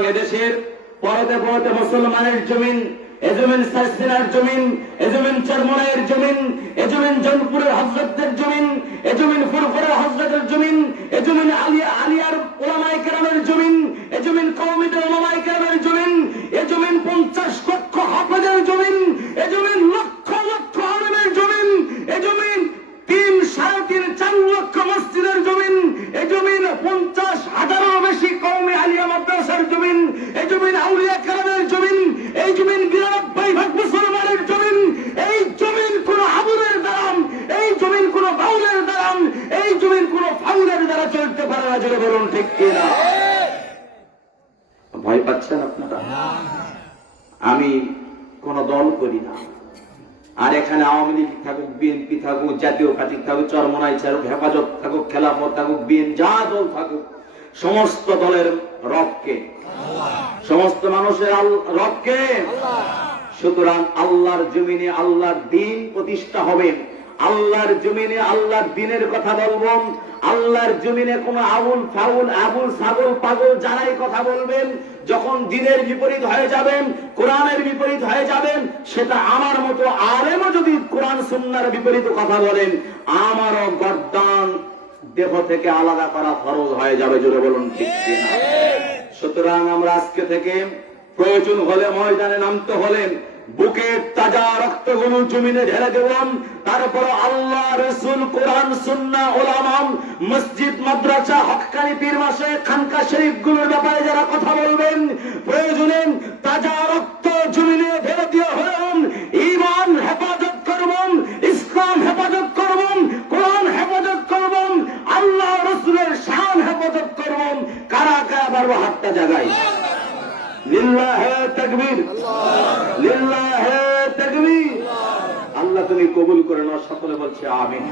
এদেশের পরতে পরতে মুসলমানের জমিন, এ জমিন সাইসিনার জমিন, এ জমিন চরমনাইয়ের জমিন, এ জমিন জনপুরের হযরতদের জমিন, এ জমিন ফুরফুরের হযরতের জমিন, এ জমিন আলিয়ার উলামায়ে কেরামের জমিন, এ জমিন কওমিদের উলামায়ে কেরামের জমিন, এ জমিন 50 লক্ষ হাফেজের জমিন, এ জমিন লক্ষ লক্ষ আলেমের জমিন, এ জমিন 3-4.5 লক্ষ মসজিদের জমিন, এ জমিন 50,000-এরও বেশি কওমি আলিয়া মাদ্রাসার জমিন, এই জমিন আউলিয়া কেরামের জমিন, এই জমিন 92 ভাগ মুসলমানের জমিন। এই জমিন কোন আবুলের দাম, এই জমিন কোন বাউলের দাম, এই জমিন কোন ফাউলের দ্বারা চলতে পারে না। জোরে বলুন ঠিক কিনা? ভয় পাচ্ছেন আপনারা? আমি কোন দল করি না। আর এখানে আওয়ামী লীগ থাকুক, বিএনপি থাকুক, জাতীয় পার্টি থাকুক, চরমনাই থাকুক, হেফাজত থাকুক, খেলাফত থাকুক, বিএনপি যা দল থাকুক, সমস্ত দলের রবকে, সমস্ত মানুষের রবকে। সুতরাং আল্লাহর জমিনে আল্লাহর দ্বীন প্রতিষ্ঠা হবে, আল্লাহর জমিনে আল্লাহর দ্বীনের কথা বলবো। আল্লাহর জমিনে কোন আবুল ফাউল, আবুল ছাগল পাগল যারাই কথা বলবেন, যখন দ্বীনের বিপরীত হয়ে যাবেন, কোরআনের বিপরীত হয়ে যাবেন, সেটা আমার মতো আলেমও যদি কোরআন সুন্নাহর বিপরীত কথা বলেন, আমারও গর্দান দেহ থেকে আলাদা করা ফরজ হয়ে যাবে। জোরে বলুন ঠিক কিনা? সুতরাং আমরা আজকে থেকে প্রয়োজন হলে ময়দানে নামতে হলে বুকের তাজা রক্তগুলো জমিনে ঢেলে দেব। তারপর আল্লাহ, রাসূল, কোরআন, সুন্নাহ, উলামা, মসজিদ, মাদ্রাসা, হক্কানি পীর মাশায়েখ, খানকা শরীফ গুলোর ব্যাপারে যারা কথা বলবেন, প্রয়োজনে তাজা রক্ত জমিনে ঢেলে দিয়ে হলেও ঈমান হেফাজত করব, ইসলাম হেফাজত করব, কোরআন হেফাজত করব, আল্লাহ রাসূলের শান হেফাজত করব। কারা কারা পারবো হাতটা জাগাই? লিল্লাহে তাকবীর, লিল্লাহে তাকবীর। আল্লাহ তুমি কবুল করে নাও। সকলে বলছে আমিন।